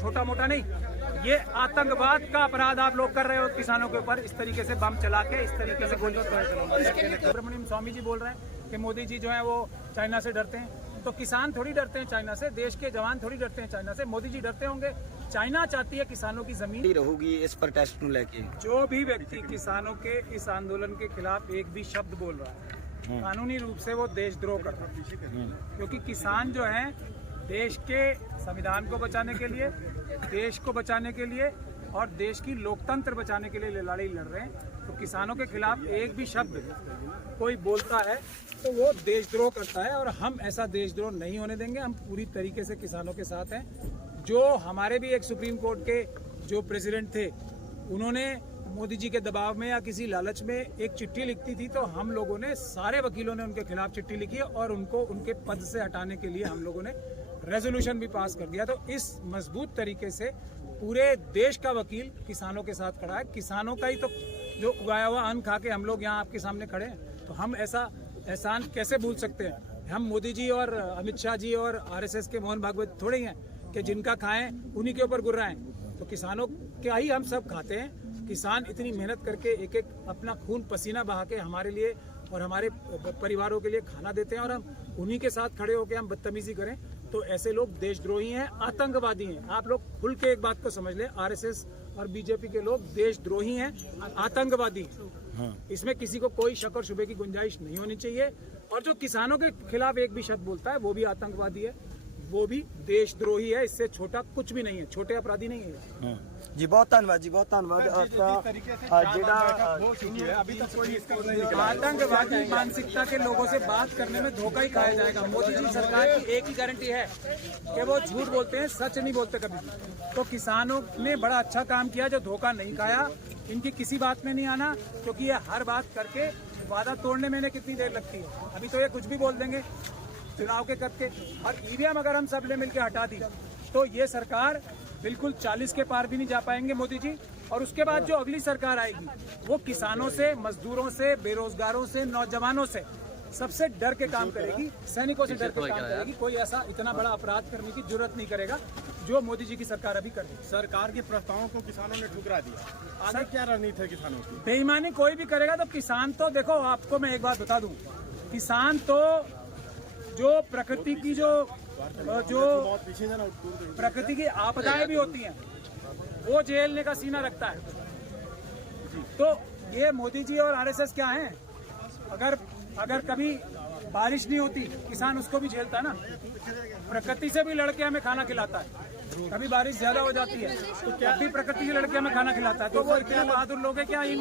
छोटा मोटा नहीं, ये आतंकवाद का अपराध आप लोग कर रहे हो किसानों के ऊपर, इस तरीके से बम चला के, इस तरीके से गोलियों सुब्रमण्यम स्वामी जी बोल रहे हैं कि मोदी जी जो है वो चाइना से डरते हैं। तो किसान थोड़ी डरते हैं चाइना से, देश के जवान थोड़ी डरते हैं चाइना से, मोदी जी डरते होंगे। चाइना चाहती है किसानों की जमीन रहोगी इस प्रोटेस्ट को लेके। जो भी व्यक्ति किसानों के इस आंदोलन के खिलाफ एक भी शब्द बोल रहा है, कानूनी रूप से वो देशद्रोह कर रहा है, क्योंकि किसान जो है देश के संविधान को बचाने के लिए, देश को बचाने के लिए और देश की लोकतंत्र बचाने के लिए लड़ाई लड़ रहे हैं। तो किसानों के खिलाफ एक भी शब्द कोई बोलता है तो वो देशद्रोह करता है, और हम ऐसा देशद्रोह नहीं होने देंगे। हम पूरी तरीके से किसानों के साथ हैं। जो हमारे भी एक सुप्रीम कोर्ट के जो प्रेसिडेंट थे, उन्होंने मोदी जी के दबाव में या किसी लालच में एक चिट्ठी लिखती थी, तो हम लोगों ने, सारे वकीलों ने उनके खिलाफ चिट्ठी लिखी और उनको उनके पद से हटाने के लिए हम लोगों ने रेजोल्यूशन भी पास कर दिया। तो इस मजबूत तरीके से पूरे देश का वकील किसानों के साथ खड़ा है। किसानों का ही तो जो उगाया हुआ अन्न खा के हम लोग यहाँ आपके सामने खड़े हैं, तो हम ऐसा एहसान कैसे भूल सकते हैं। हम मोदी जी और अमित शाह जी और आरएसएस के मोहन भागवत थोड़े ही हैं कि जिनका खाएं उन्हीं के ऊपर गुर्राएं। तो किसानों का ही हम सब खाते हैं। किसान इतनी मेहनत करके एक एक अपना खून पसीना बहा के हमारे लिए और हमारे परिवारों के लिए खाना देते हैं, और हम उन्हीं के साथ खड़े होकर हम बदतमीजी करें तो ऐसे लोग देशद्रोही हैं, आतंकवादी हैं। आप लोग खुल के एक बात को समझ लें, आरएसएस और बीजेपी के लोग देशद्रोही हैं, आतंकवादी हैं। इसमें किसी को कोई शक और शुबे की गुंजाइश नहीं होनी चाहिए। और जो किसानों के खिलाफ एक भी शब्द बोलता है वो भी आतंकवादी है, वो भी देशद्रोही है। इससे छोटा कुछ भी नहीं है, छोटे अपराधी नहीं है। जी बहुत धन्यवाद जी, बहुत धन्यवाद। अभी तक कोई आतंकवादी मानसिकता के लोगों से बात करने में धोखा ही खाया जाएगा। मोदी जी सरकार की एक ही गारंटी है कि वो झूठ बोलते हैं, सच नहीं बोलते कभी। तो किसानों ने बड़ा अच्छा काम किया जो धोखा नहीं खाया। इनकी किसी बात में नहीं आना, क्योंकि ये हर बात करके वादा तोड़ने में इन्हें कितनी देर लगती है। अभी तो ये कुछ भी बोल देंगे चुनाव के करके। और ईवीएम अगर हम सब ने मिलकर हटा दी तो ये सरकार बिल्कुल 40 के पार भी नहीं जा पाएंगे मोदी जी। और उसके बाद जो अगली सरकार आएगी वो किसानों से, मजदूरों से, बेरोजगारों से, नौजवानों से सबसे डर के काम करेगी, सैनिकों से डर के काम करेगी। कोई ऐसा इतना बड़ा अपराध करने की जरूरत नहीं करेगा जो मोदी जी की सरकार अभी कर रही है। सरकार के प्रस्तावों को किसानों ने ठुकरा दिया, आगे क्या रणनीति है किसानों की? बेईमानी कोई भी करेगा तो किसान तो, देखो आपको मैं एक बात बता दूं, किसान तो जो प्रकृति की जो प्रकृति की आपदाएं भी होती हैं वो झेलने का सीना रखता है। तो ये मोदी जी और आरएसएस क्या हैं? अगर कभी बारिश नहीं होती किसान उसको भी झेलता है ना, प्रकृति से भी लड़के हमें खाना खिलाता है। कभी बारिश ज्यादा हो जाती है तो क्या भी प्रकृति से लड़के हमें खाना खिलाता है। तो वो इतने बहादुर लोग हैं, क्या इन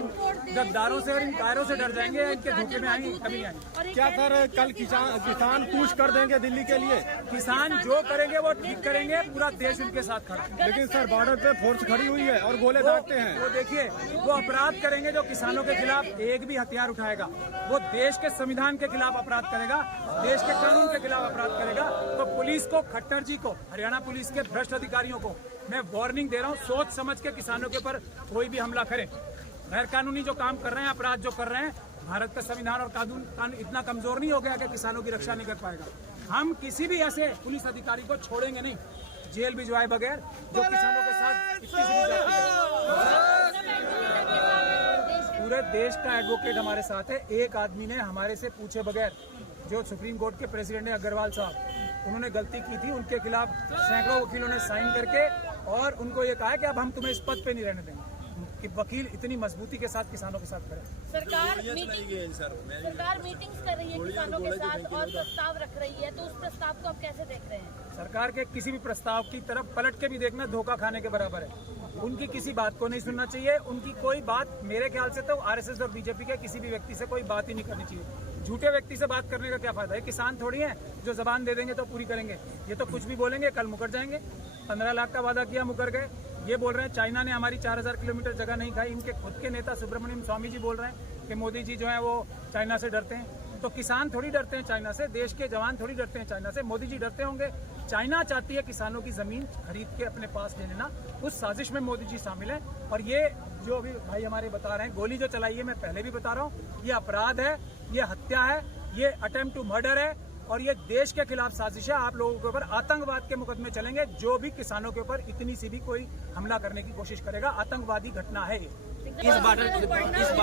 गद्दारों से और इन कायरों से डर जाएंगे? इनके धोखे में आएंगे? कभी नहीं आएंगे। क्या सर कल किसान कूच कर देंगे दिल्ली के लिए? किसान जो करेंगे वो ठीक करेंगे, पूरा देश उनके साथ खड़ा है। लेकिन सर बॉर्डर पे फोर्स खड़ी हुई है और गोले दागते हैं। वो देखिए, वो अपराध करेंगे जो किसानों के खिलाफ एक भी हथियार उठाएगा वो देश के संविधान के खिलाफ अपराध करेगा, देश के कानून के खिलाफ अपराध करेगा। तो पुलिस को, खट्टर जी को, हरियाणा पुलिस के भ्रष्ट अधिकारियों को मैं वार्निंग दे रहा हूँ, सोच समझ के किसानों के ऊपर कोई भी हमला करे। गैर कानूनी जो काम कर रहे हैं, अपराध जो कर रहे हैं, भारत का संविधान और कानून इतना कमजोर नहीं हो गया कि किसानों की रक्षा नहीं कर पाएगा। हम किसी भी ऐसे पुलिस अधिकारी को छोड़ेंगे नहीं जेल भिजवाए बगैर जो किसानों के साथ इतनी पूरे देश का एडवोकेट हमारे साथ है। एक आदमी ने हमारे से पूछे बगैर, जो सुप्रीम कोर्ट के प्रेसिडेंट है अग्रवाल साहब, उन्होंने गलती की थी, उनके खिलाफ सैकड़ों वकीलों ने साइन करके और उनको ये कहा कि अब हम तुम्हें इस पद पे नहीं रहने देंगे। कि वकील इतनी मजबूती के साथ किसानों के साथ खड़े। सरकार मीटिंग्स कर रही है किसानों के साथ और प्रस्ताव रख रही है, तो उस प्रस्ताव को आप कैसे देख रहे हैं? सरकार के किसी भी प्रस्ताव की तरफ पलट के भी देखना धोखा खाने के बराबर है। उनकी किसी बात को नहीं सुनना चाहिए। उनकी कोई बात, मेरे ख्याल से तो आरएसएस और बीजेपी के किसी भी व्यक्ति से कोई बात ही नहीं करनी चाहिए। झूठे व्यक्ति से बात करने का क्या फायदा है? किसान थोड़ी है जो जबान दे देंगे तो पूरी करेंगे। ये तो कुछ भी बोलेंगे, कल मुकर जाएंगे। 15 लाख का वादा किया, मुकर गए। ये बोल रहे हैं चाइना ने हमारी 4000 किलोमीटर जगह नहीं खाई। इनके खुद के नेता सुब्रमण्यम स्वामी जी बोल रहे हैं कि मोदी जी जो है वो चाइना से डरते हैं। तो किसान थोड़ी डरते हैं चाइना से, देश के जवान थोड़ी डरते हैं चाइना से, मोदी जी डरते होंगे। चाइना चाहती है किसानों की जमीन खरीद के अपने पास ले लेना, उस साजिश में मोदी जी शामिल हैं। और ये जो अभी भाई हमारे बता रहे हैं, गोली जो चलाई है, मैं पहले भी बता रहा हूँ, ये अपराध है, ये हत्या है, ये अटेम्प्ट टू मर्डर है। और ये देश के खिलाफ साजिश है। आप लोगों के ऊपर आतंकवाद के मुकदमे चलेंगे। जो भी किसानों के ऊपर इतनी सी भी कोई हमला करने की कोशिश करेगा, आतंकवादी घटना है ये। इस बॉर्डर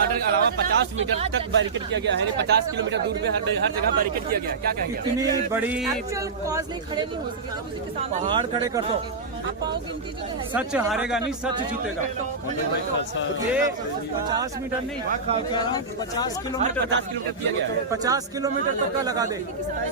के अलावा 50 मीटर तक बैरिकेड किया गया है, 50 किलोमीटर दूर में हर जगह बैरिकेड किया गया है। क्या कहेंगे? इतनी बड़ी कॉज नहीं खड़े नहीं हो सके, पहाड़ खड़े कर दो, सच हारेगा नहीं, सच जीतेगा। ये 50 मीटर नहीं, 50 किलोमीटर किया गया है। 50 किलोमीटर तक का लगा दे,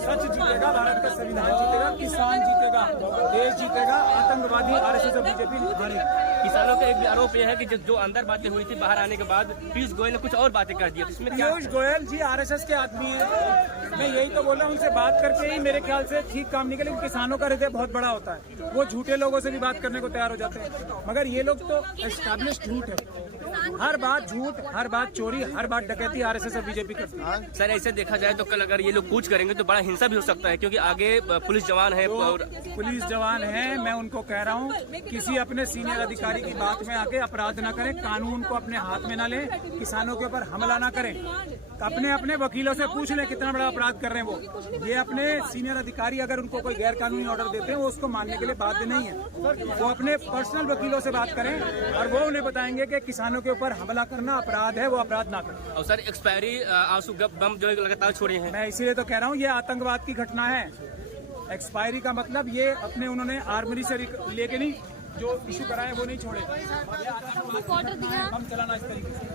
सच जीतेगा। भारत का संविधान जीतेगा, किसान जीतेगा, देश जीतेगा। आतंकवादी RSS और बीजेपी हारेगी। किसानों का एक भी आरोप यह है कि जो अंदर बातें हुई थी, बाहर आने के बाद पीयूष गोयल ने कुछ और बातें कर दी। इसमें क्या? पीयूष गोयल जी RSS के आदमी है। मैं यही तो बोल रहा हूँ, उनसे बात करके ही मेरे ख्याल से ठीक काम निकले। लेकिन किसानों का हृदय बहुत बड़ा होता है, वो झूठे लोगों से भी बात करने को तैयार हो जाते हैं। मगर ये लोग तो एस्टैब्लिश्ड झूठ है, हर बात झूठ, हर बात चोरी, हर बात डकैती RSS और बीजेपी करती है। सर ऐसे देखा जाए तो कल अगर ये लोग कूच करेंगे तो बड़ा हिंसा भी हो सकता है, क्योंकि आगे पुलिस जवान है और पुलिस जवान है। मैं उनको कह रहा हूँ, किसी अपने सीनियर अधिकारी की बात में आके अपराध ना करें, कानून को अपने हाथ में ना लें, किसानों के ऊपर हमला ना करें। अपने अपने वकीलों से पूछ लें कितना बड़ा अपराध कर रहे हैं वो। ये अपने सीनियर अधिकारी अगर उनको कोई गैर कानूनी ऑर्डर देते हैं, वो उसको मानने के लिए बाध्य नहीं है। वो अपने पर्सनल वकीलों से बात करें और वो उन्हें बताएंगे कि किसानों के ऊपर हमला करना अपराध है, वो अपराध ना करें। और सर एक्सपायरी आंसू बम जो लगातार छोड़े हैं, मैं इसीलिए तो कह रहा हूँ ये आतंकवाद की घटना है। एक्सपायरी का मतलब ये अपने उन्होंने आर्मरी से लेके नहीं, जो इशू कराए वो नहीं छोड़े। हम चलाना इस तरीके से,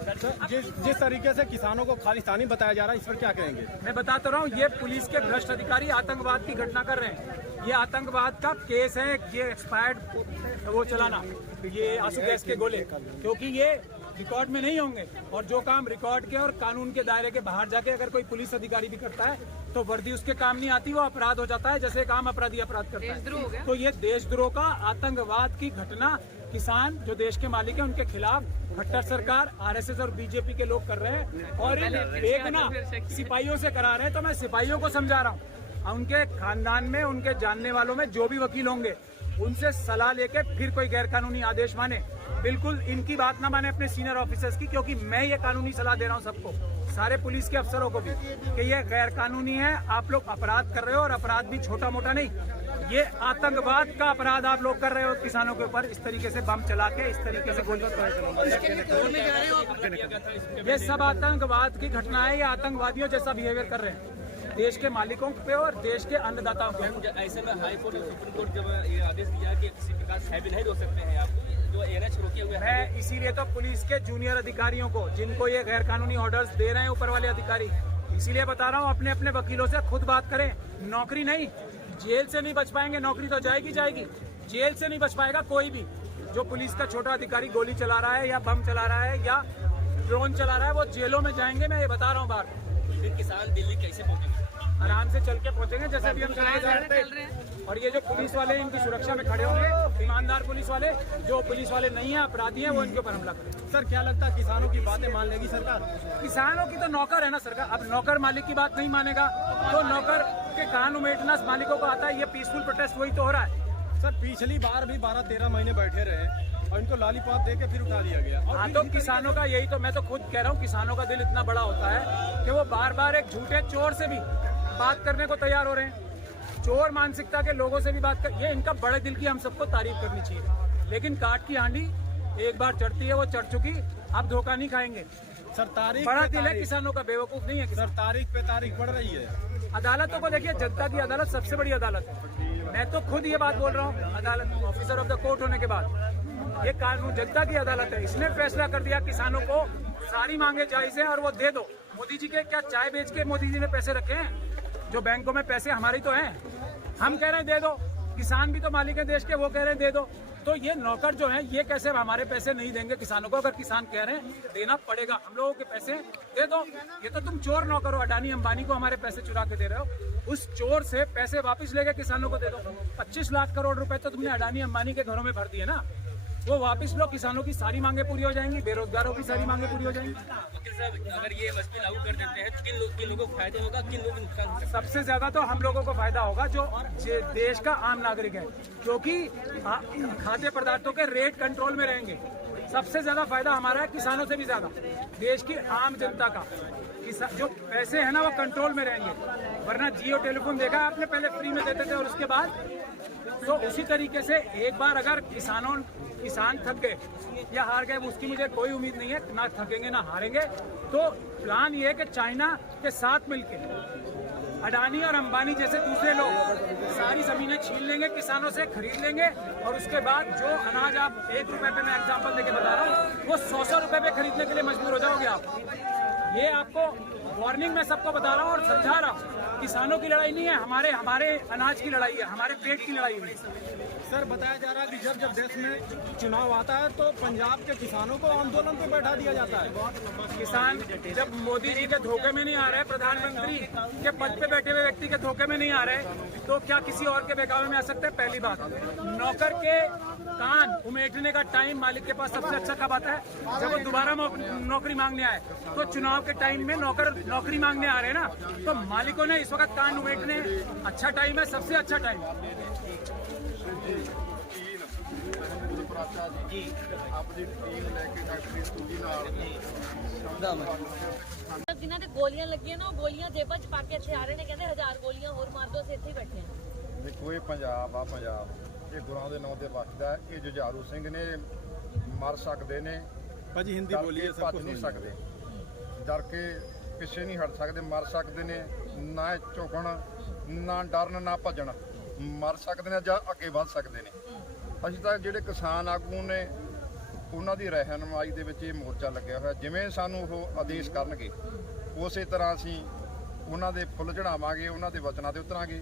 जिस तरीके से किसानों को खालिस्तानी बताया जा रहा है, इस पर क्या कहेंगे? मैं बताता रहा हूँ, ये पुलिस के भ्रष्ट अधिकारी आतंकवाद की घटना कर रहे हैं। ये आतंकवाद का केस है, ये एक्सपायर्ड वो चलाना, ये आंसू गैस के गोले, क्योंकि ये रिकॉर्ड में नहीं होंगे। और जो काम रिकॉर्ड के और कानून के दायरे के बाहर जाके अगर कोई पुलिस अधिकारी भी करता है तो वर्दी उसके काम नहीं आती, वो अपराध हो जाता है। जैसे एक आम अपराधी अपराध करता है, तो ये देशद्रोह का, आतंकवाद की घटना किसान जो देश के मालिक है उनके खिलाफ खट्टर सरकार, RSS और बीजेपी के लोग कर रहे हैं। और एक ना सिपाहियों से करा रहे हैं। तो मैं सिपाहियों को समझा रहा हूँ, उनके खानदान में, उनके जानने वालों में जो भी वकील होंगे, उनसे सलाह लेके फिर कोई गैर कानूनी आदेश माने। बिल्कुल इनकी बात ना माने अपने सीनियर ऑफिसर्स की, क्योंकि मैं ये कानूनी सलाह दे रहा हूँ सबको, सारे पुलिस के अफसरों को भी, कि ये गैर कानूनी है। आप लोग अपराध कर रहे हो, और अपराध भी छोटा मोटा नहीं, ये आतंकवाद का अपराध आप लोग कर रहे हो किसानों के ऊपर। इस तरीके से बम चला के, इस तरीके से गोली ये सब आतंकवाद की घटना है। ये आतंकवादियों जैसा बिहेवियर कर रहे हैं देश के मालिकों पे और देश के अन्नदाताओं पे। ऐसे में हाई कोर्ट और सुप्रीम कोर्ट जब ये आदेश दिया कि किसी प्रकार से हैवी नहीं रोक सकते हैं आप, जो ANH रोके हुए हैं, मैं इसीलिए तो पुलिस के जूनियर अधिकारियों को, जिनको ये गैर कानूनी ऑर्डर्स दे रहे हैं ऊपर वाले अधिकारी, इसीलिए बता रहा हूँ अपने अपने वकीलों से खुद बात करें। नौकरी नहीं, जेल से नहीं बच पाएंगे, नौकरी तो जाएगी जाएगी, जेल से नहीं बच पाएगा कोई भी। जो पुलिस का छोटा अधिकारी गोली चला रहा है या बम चला रहा है या ड्रोन चला रहा है, वो जेलों में जाएंगे। मैं ये बता रहा हूँ बात। फिर किसान दिल्ली कैसे पहुंचेंगे? आराम से चल के पहुंचेंगे, जैसे अभी हम चले जा रहे थे। और ये जो पुलिस वाले इनकी सुरक्षा में खड़े होंगे, ईमानदार पुलिस वाले, जो पुलिस वाले नहीं है, अपराधी हैं, वो इनके ऊपर हमला करेंगे। सर क्या लगता है किसानों की बातें मान लेगी सरकार? किसानों की तो नौकर है ना सरकार। अब नौकर मालिक की बात नहीं मानेगा तो नौकर के कान उमेटना मालिकों को आता है। ये पीसफुल प्रोटेस्ट वही तो हो रहा है। सर पिछली बार भी 12-13 महीने बैठे रहे और इनको लॉलीपॉप दे के फिर उठा दिया गया। और हाँ, तो किसानों का यही तो, मैं तो खुद कह रहा हूँ, किसानों का दिल इतना बड़ा होता है कि वो बार बार एक झूठे चोर से भी बात करने को तैयार हो रहे हैं। चोर मानसिकता के लोगों से भी बात कर, ये इनका बड़े दिल की हम सबको तारीफ करनी चाहिए। लेकिन काट की हांडी एक बार चढ़ती है, वो चढ़ चुकी, अब धोखा नहीं खाएंगे। सर तारीख बड़ा दिल है किसानों का, बेवकूफ नहीं है किसान। सर तारीख पे तारीख बढ़ रही है। अदालतों को देखिए, जनता की अदालत सबसे बड़ी अदालत है। मैं तो खुद ये बात बोल रहा हूँ, अदालत ऑफिसर ऑफ द कोर्ट होने के बाद, ये कानून जनता की अदालत है। इसने फैसला कर दिया किसानों को सारी मांगे जायज है और वो दे दो। मोदी जी के क्या चाय बेच के मोदी जी ने पैसे रखे हैं? जो बैंकों में पैसे हमारे तो हैं, हम कह रहे हैं दे दो। किसान भी तो मालिक है देश के, वो कह रहे हैं दे दो। तो ये नौकर जो है, ये कैसे हमारे पैसे नहीं देंगे किसानों को? अगर किसान कह रहे हैं देना पड़ेगा, हम लोगों के पैसे दे दो। ये तो तुम चोर नौकर हो, अडानी अंबानी को हमारे पैसे चुरा के दे रहे हो। उस चोर से पैसे वापस लेके किसानों को दे दो। 25 लाख करोड़ रुपए तो तुमने अडानी अंबानी के घरों में भर दिए ना, वो वापस लो। किसानों की सारी मांगे पूरी हो जाएंगी, बेरोजगारों की सारी मांगे पूरी हो जाएंगी। वकील साहब अगर ये एमएसपी लागू कर देते हैं तो किन लोगों को फायदा होगा, किन लोगों को नुकसान होगा? सबसे ज्यादा तो हम लोगों को फायदा होगा जो देश का आम नागरिक है, क्योंकि खाद्य पदार्थों के रेट कंट्रोल में रहेंगे। सबसे ज्यादा फायदा हमारा है, किसानों से भी ज्यादा देश की आम जनता का। जो पैसे है ना वो कंट्रोल में रहेंगे। वरना जियो टेलीफोन देखा आपने, पहले फ्री में देते थे और उसके बाद तो उसी तरीके से एक बार अगर किसान थक गए या हार गए, उसकी मुझे कोई उम्मीद नहीं है, ना थकेंगे ना हारेंगे। तो प्लान ये है कि चाइना के साथ मिलके अडानी और अंबानी जैसे दूसरे लोग सारी जमीनें छीन लेंगे, किसानों से खरीद लेंगे और उसके बाद जो अनाज आप 1 रुपए पे, मैं एग्जांपल देके बता रहा हूँ, वो 100 रुपए पे खरीदने के लिए मजबूर हो जाओगे आप। ये आपको वार्निंग मैं सबको बता रहा हूँ और समझा रहा हूँ, किसानों की लड़ाई नहीं है, हमारे अनाज की लड़ाई है, हमारे पेट की लड़ाई है। सर बताया जा रहा है कि जब देश में चुनाव आता है तो पंजाब के किसानों को आंदोलन पे बैठा दिया जाता है। किसान जब मोदी जी के धोखे में नहीं आ रहे, प्रधानमंत्री के पद पे बैठे हुए व्यक्ति के धोखे में नहीं आ रहे, तो क्या किसी और के बहकावे में आ सकते हैं? पहली बात, नौकर के कान उमेटने का टाइम मालिक के पास सबसे अच्छा कब आता है? जब वो दोबारा नौकरी मांगने आए। तो चुनाव के टाइम में नौकर नौकरी मांगने आ रहे हैं ना, तो मालिकों ने इस वक्त कान उमेटने अच्छा टाइम है, सबसे अच्छा टाइम। जिन्होंने गोलियां लगी ना, गोलियां जेबा च पा के इत्थे आ रहे ने, कहंदे 1000 गोलियां होर मार दो, इत्थे ही बैठे हैं। देखो ये ਪੰਜਾਬ ਆ, ਪੰਜਾਬ ਇਹ ਗੁਰਾਂ ਦੇ ਨਾਂ ਤੇ ਵਸਦਾ। ਇਹ ਜੁਝਾਰੂ ਸਿੰਘ ਨੇ ਮਰ ਸਕਦੇ ਨੇ, भाजी हिंदी ਡਰ बोलिए, ਕੇ सब ਭੱਜ कुछ ਨਹੀਂ सुनिए। ਸਕਦੇ, ਡਰ ਕੇ ਪਿੱਛੇ ਨਹੀਂ ਹਟ ਸਕਦੇ, ਮਰ ਸਕਦੇ ਨੇ। ਨਾ ਝੁਕਣ, ਨਾ ਡਰਨ, ਨਾ ਭੱਜਣ, ਮਰ ਸਕਦੇ ਨੇ ਜਾਂ ਅੱਗੇ ਵੱਧ ਸਕਦੇ ਨੇ। ਅਸੀਂ ਤਾਂ ਜਿਹੜੇ ਕਿਸਾਨ ਆਗੂ ਨੇ ਉਹਨਾਂ ਦੀ ਰਹਿਨੁਮਾਈ ਦੇ ਵਿੱਚ ਇਹ ਮੋਰਚਾ ਲੱਗਿਆ ਹੋਇਆ। ਜਿਵੇਂ ਸਾਨੂੰ ਉਹ ਆਦੇਸ਼ ਕਰਨਗੇ ਉਸੇ ਤਰ੍ਹਾਂ ਅਸੀਂ ਉਹਨਾਂ ਦੇ ਫੁੱਲ ਚੜਾਵਾਂਗੇ, ਉਹਨਾਂ ਦੇ ਵਚਨਾਂ ਤੇ ਉਤਰਾਂਗੇ।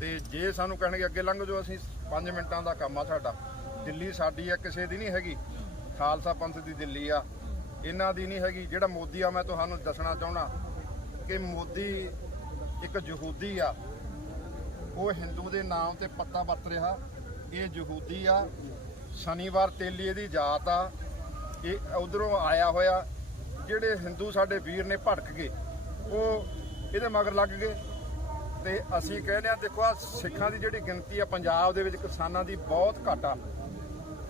ਤੇ ਜੇ ਸਾਨੂੰ ਕਹਿਣਗੇ ਅੱਗੇ ਲੰਘ ਜਾਓ, ਅਸੀਂ 5 ਮਿੰਟਾਂ ਦਾ ਕੰਮ ਆ ਸਾਡਾ। ਦਿੱਲੀ ਸਾਡੀ ਆ, ਕਿਸੇ ਦੀ ਨਹੀਂ ਹੈਗੀ। ਖਾਲਸਾ ਪੰਥ ਦੀ ਦਿੱਲੀ ਆ, ਇਹਨਾਂ ਦੀ ਨਹੀਂ ਹੈਗੀ। ਜਿਹੜਾ ਮੋਦੀ ਆ, ਮੈਂ ਤੁਹਾਨੂੰ ਦੱਸਣਾ ਚਾਹੁੰਦਾ ਕਿ ਮੋਦੀ ਇੱਕ ਯਹੂਦੀ ਆ, ਉਹ ਹਿੰਦੂ ਦੇ ਨਾਮ ਤੇ ਪੱਤਾ ਵਰਤ ਰਿਹਾ। ਇਹ ਯਹੂਦੀ ਆ, ਸ਼ਨੀਵਾਰ ਤੇਲੀ ਇਹਦੀ ਜਾਤ ਆ। ਇਹ ਉਧਰੋਂ ਆਇਆ ਹੋਇਆ। ਜਿਹੜੇ ਹਿੰਦੂ ਸਾਡੇ ਵੀਰ ਨੇ ਭੜਕ ਗਏ, ਉਹ ਇਹਦੇ ਮਗਰ ਲੱਗ ਗਏ। ਤੇ ਅਸੀਂ ਕਹਿੰਦੇ ਆ, ਦੇਖੋ ਆ ਸਿੱਖਾਂ ਦੀ ਜਿਹੜੀ ਗਿਣਤੀ ਆ ਪੰਜਾਬ ਦੇ ਵਿੱਚ, ਕਿਸਾਨਾਂ ਦੀ ਬਹੁਤ ਘੱਟ ਆ।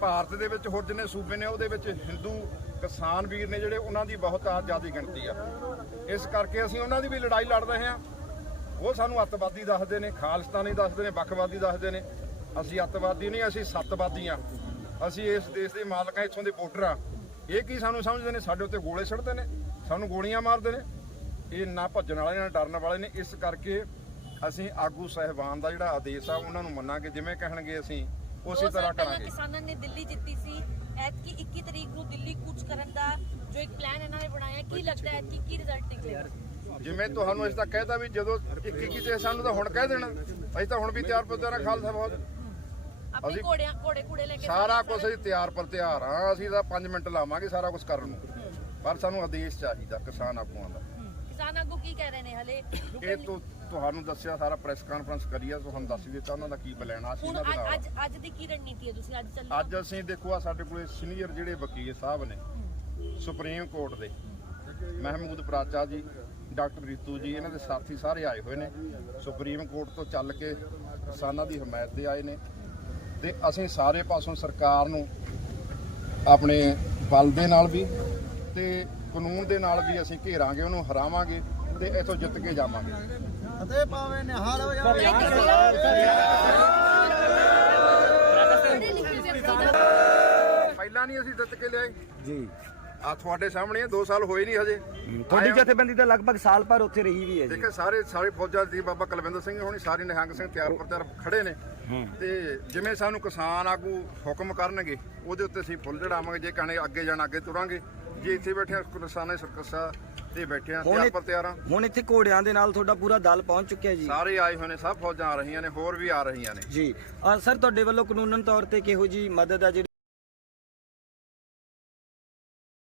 ਭਾਰਤ ਦੇ ਵਿੱਚ ਹੋਰ ਜਿੰਨੇ ਸੂਬੇ ਨੇ ਉਹਦੇ ਵਿੱਚ ਹਿੰਦੂ ਕਿਸਾਨ ਵੀਰ ਨੇ ਜਿਹੜੇ, ਉਹਨਾਂ ਦੀ ਬਹੁਤ ਜ਼ਿਆਦਾ ਗਿਣਤੀ ਆ। ਇਸ ਕਰਕੇ ਅਸੀਂ ਉਹਨਾਂ ਦੀ ਵੀ ਲੜਾਈ ਲੜ ਰਹੇ ਹਾਂ। ਉਹ ਸਾਨੂੰ ਅੱਤਵਾਦੀ ਦੱਸਦੇ ਨੇ, ਖਾਲਿਸਤਾਨੀ ਦੱਸਦੇ ਨੇ, ਵੱਖਵਾਦੀ ਦੱਸਦੇ ਨੇ। ਅਸੀਂ ਅੱਤਵਾਦੀ ਨਹੀਂ, ਅਸੀਂ ਸੱਤਵਾਦੀ ਆ। ਅਸੀਂ ਇਸ ਦੇਸ਼ ਦੇ ਮਾਲਕ ਆ, ਇੱਥੋਂ ਦੇ ਵੋਟਰ ਆ। ਇਹ ਕੀ ਸਾਨੂੰ ਸਮਝਦੇ ਨੇ? ਸਾਡੇ ਉੱਤੇ ਗੋਲੇ ਸੁੱਟਦੇ ਨੇ, ਸਾਨੂੰ ਗੋਲੀਆਂ ਮਾਰਦੇ ਨੇ। ਇਹ ਨਾ ਭੱਜਣ ਵਾਲੇ ਨੇ, ਨਾ ਡਰਨ ਵਾਲੇ ਨੇ। ਇਸ ਕਰਕੇ ਅਸੀਂ ਆਗੂ ਸਾਹਿਬਾਨ ਦਾ ਜਿਹੜਾ ਆਦੇਸ਼ ਆ ਉਹਨਾਂ ਨੂੰ ਮੰਨਾਂਗੇ। ਜਿਵੇਂ ਕਹਿਣਗੇ ਅਸੀਂ ਉਸੇ ਤਰ੍ਹਾਂ ਕਰਾਂਗੇ। ਕਿਸਾਨਾਂ ਨੇ ਦਿੱਲੀ ਜਿੱਤੀ ਸੀ, ਐਤਕੀ 21 ਤਰੀਕ ਨੂੰ ਦਿੱਲੀ ਕੂਚ ਕਰਨ ਦਾ ਜੋ ਇੱਕ ਪਲਾਨ ਇਹਨਾਂ ਨੇ ਬਣਾਇਆ, ਕੀ ਲੱਗਦਾ ਹੈ ਕਿ ਕੀ ਰਿਜ਼ਲਟ ਨਿਕਲੇਗਾ? ਜਿਵੇਂ ਤੁਹਾਨੂੰ ਅਸੀਂ ਤਾਂ ਕਹਿਦਾ ਵੀ ਜਦੋਂ 21 ਤੇ ਸਾਨੂੰ ਤਾਂ ਹੁਣ ਕਹਿ ਦੇਣਾ। ਅਸੀਂ ਤਾਂ ਹੁਣ ਵੀ ਤਿਆਰ ਪਰ ਤਿਆਰ ਆ। ਖਾਲਸਾ ਬਹੁਤ ਆਪਣੇ ਘੋੜੇ ਕੂੜੇ ਲੈ ਕੇ ਸਾਰਾ ਕੁਝ ਅਸੀਂ ਤਿਆਰ ਪਰ ਤਿਆਰ ਆ। ਅਸੀਂ ਤਾਂ 5 ਮਿੰਟ ਲਾਵਾਂਗੇ ਸਾਰਾ ਕੁਝ ਕਰਨ ਨੂੰ, ਪਰ ਸਾਨੂੰ ਆਦੇਸ਼ ਚਾਹੀਦਾ ਕਿਸਾਨ ਆਗੂਆਂ ਦਾ। ਕਿਸਾਨ ਆਗੂ ਕੀ ਕਹਿ ਰਹੇ ਨੇ ਹਲੇ? ਇਹ ਤੁਹਾਨੂੰ ਦੱਸਿਆ, ਸਾਰਾ ਪ੍ਰੈਸ ਕਾਨਫਰੰਸ ਕਰੀ ਆ, ਤੁਹਾਨੂੰ ਦੱਸ ਹੀ ਦਿੱਤਾ ਉਹਨਾਂ ਦਾ ਕੀ ਪਲਾਨ ਆ। ਅਸੀਂ ਹੁਣ ਇਹਨਾਂ ਦੇ ਨਾਲ ਅੱਜ ਦੀ ਕੀ ਰਣਨੀਤੀ ਹੈ? ਤੁਸੀਂ ਅੱਜ ਚੱਲੇ? ਅੱਜ ਅਸੀਂ ਦੇਖੋ ਆ ਸਾਡੇ ਕੋਲੇ ਸੀਨੀਅਰ ਜਿਹੜੇ ਵਕੀਲ ਸਾਹਿਬ ਨੇ ਸੁਪਰੀਮ ਕੋਰਟ ਦੇ, ਮਹਿਮੂਦ ਪਰਾਚਾ ਜੀ, ਡਾਕਟਰ ਰੀਤੂ ਜੀ, ਇਹਨਾਂ ਦੇ ਸਾਥੀ ਸਾਰੇ ਆਏ ਹੋਏ ਨੇ। ਸੁਪਰੀਮ ਕੋਰਟ ਤੋਂ ਚੱਲ ਕੇ ਕਿਸਾਨਾਂ ਦੀ ਹਮਾਇਤ ਦੇ ਆਏ ਨੇ। ਤੇ ਅਸੀਂ ਸਾਰੇ ਪਾਸੋਂ ਸਰਕਾਰ ਨੂੰ ਆਪਣੇ ਬਲ ਦੇ ਨਾਲ ਵੀ ਤੇ ਕਾਨੂੰਨ ਦੇ ਨਾਲ ਵੀ ਅਸੀਂ ਘੇਰਾਂਗੇ, ਉਹਨੂੰ ਹਰਾਵਾਂਗੇ ਤੇ ਇੱਥੋਂ ਜਿੱਤ ਕੇ ਜਾਵਾਂਗੇ। ਅਤੇ ਭਾਵੇਂ ਨਿਹਾਲ ਹੋ ਜਾਵੇ। ਪਹਿਲਾਂ ਨਹੀਂ ਅਸੀਂ ਜਿੱਤ ਕੇ ਲਿਆਏ ਜੀ। ਆ ਤੁਹਾਡੇ ਸਾਹਮਣੇ 2 ਸਾਲ ਹੋਏ ਨਹੀਂ ਹਜੇ। ਤੁਹਾਡੀ ਜਥੇਬੰਦੀ ਤਾਂ ਲਗਭਗ ਸਾਲ ਭਰ ਉੱਥੇ ਰਹੀ ਵੀ ਹੈ ਜੀ। ਦੇਖੋ ਸਾਰੇ ਫੌਜਾਂ ਦੀ ਬਾਬਾ ਕੁਲਵਿੰਦਰ ਸਿੰਘ ਹੋਣੀ, ਸਾਰੇ ਨਿਹੰਗ ਸਿੰਘ ਤਿਆਰ ਪਰ ਤਿਆਰ ਖੜੇ ਨੇ। ਤੇ ਜਿਵੇਂ ਸਾਨੂੰ ਕਿਸਾਨ ਆਗੂ ਹੁਕਮ ਕਰਨਗੇ ਉਹਦੇ ਉੱਤੇ ਅਸੀਂ ਫੁੱਲ ਚੜਾਵਾਂਗੇ। ਜੇ ਕਹਣੇ ਅੱਗੇ ਜਾਣਾ ਅੱਗੇ ਤੁਰਾਂਗੇ। ਜੇ ਇੱਥੇ ਬੈਠੇ ਆ ਕਿਸਾਨਾਂ ਸਰਕਸਾ ਤੇ ਬੈਠੇ ਆ, ਤਿਆਰ ਪਰ ਤਿਆਰ ਆ। ਹੁਣ ਇੱਥੇ ਘੋੜਿਆਂ ਦੇ ਨਾਲ ਤੁਹਾਡਾ ਪੂਰਾ ਦਲ ਪਹੁੰਚ ਚੁੱਕਿਆ ਜੀ। ਸਾਰੇ ਆਏ ਹੋਏ ਨੇ, ਸਭ ਫੌਜਾਂ ਆ ਰਹੀਆਂ ਨੇ, ਹੋਰ ਵੀ ਆ ਰਹੀਆਂ ਨੇ ਜੀ। ਸਰ ਤੁਹਾਡੇ ਵੱਲੋਂ ਕਾਨੂੰਨਨ ਤੌਰ ਤੇ ਕਿਹੋ ਜੀ ਮਦਦ ਆ ਜਿਹੜੀ